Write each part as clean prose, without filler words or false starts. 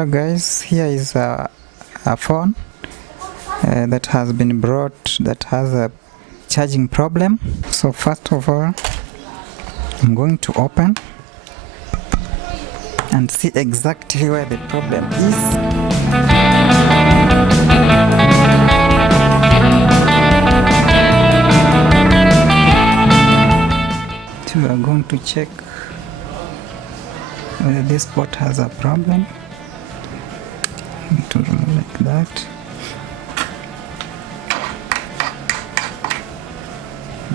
Hello guys, here is a phone that has been brought that has a charging problem. So first of all, I'm going to open and see exactly where the problem is. So we are going to check whether this port has a problem. To remove like that.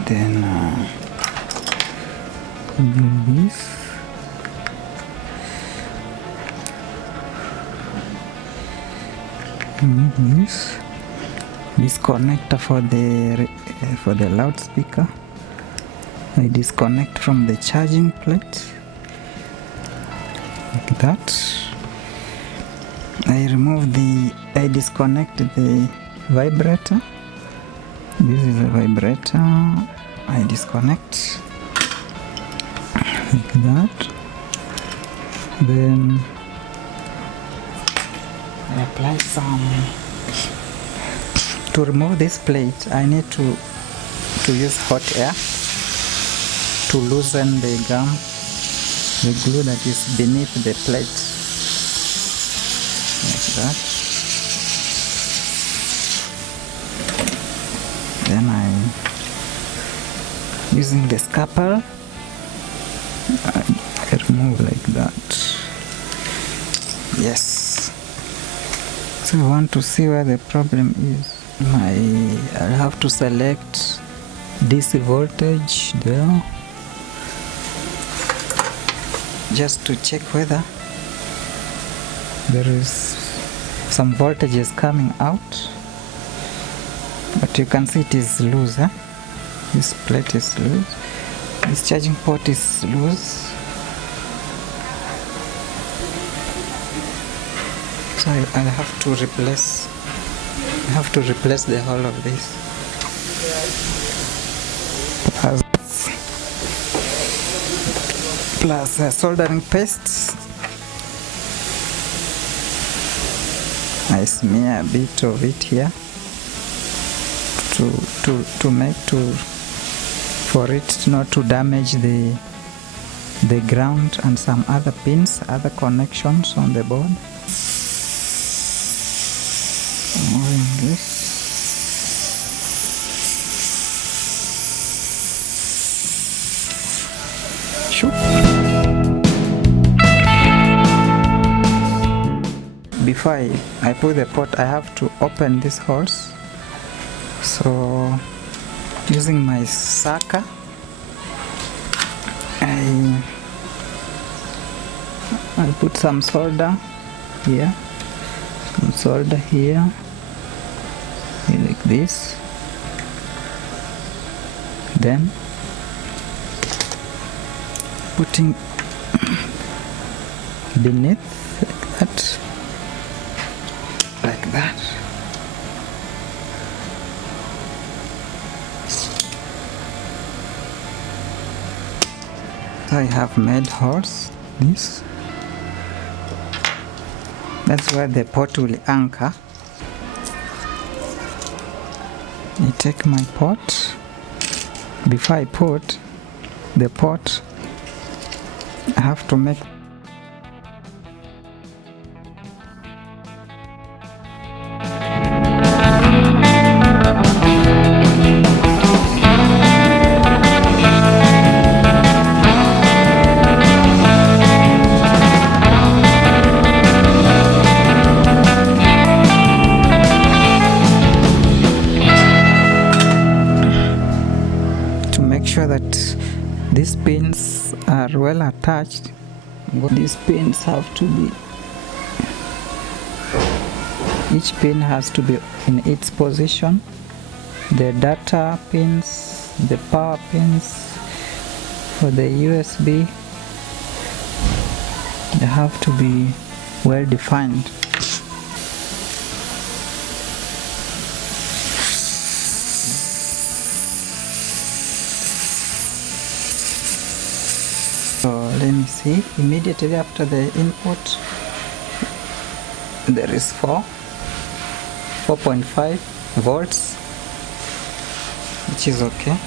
Then remove this. Remove this. This connector for the loudspeaker. I disconnect from the charging plate like that. I disconnect the vibrator. This is a vibrator. I disconnect like that. Then I apply some. To remove this plate, I need to use hot air to loosen the gum, the glue that is beneath the plate. Like that. Then using the scalpel, I remove like that. Yes. So I want to see where the problem is. I'll have to select DC voltage there, just to check whether there is some voltage is coming out, but you can see it is loose. This plate is loose, this charging port is loose, so I'll have to replace the whole of this plus soldering paste. I smear a bit of it here for it not to damage the ground and some other pins, other connections on the board. Removing this. Shoot. Before I put the pot, I have to open these holes. So using my sucker, I'll put some solder here, some solder here, like this. Then putting beneath like that. Like that. So I have made holes. This. That's where the pot will anchor. I take my pot. Before I put the pot, I have to make sure that these pins are well attached. These pins have to be, each pin has to be in its position. The data pins, the power pins for the USB, they have to be well defined. So let me see, immediately after the input there is 4.5 volts, which is okay.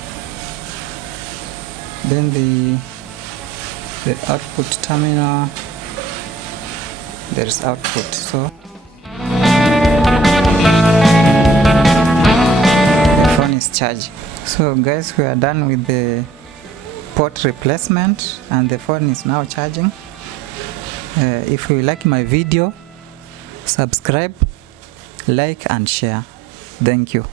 Then the output terminal, there is output, so the phone is charging. So guys, we are done with the port replacement and the phone is now charging. If you like my video, subscribe, like and share. Thank you.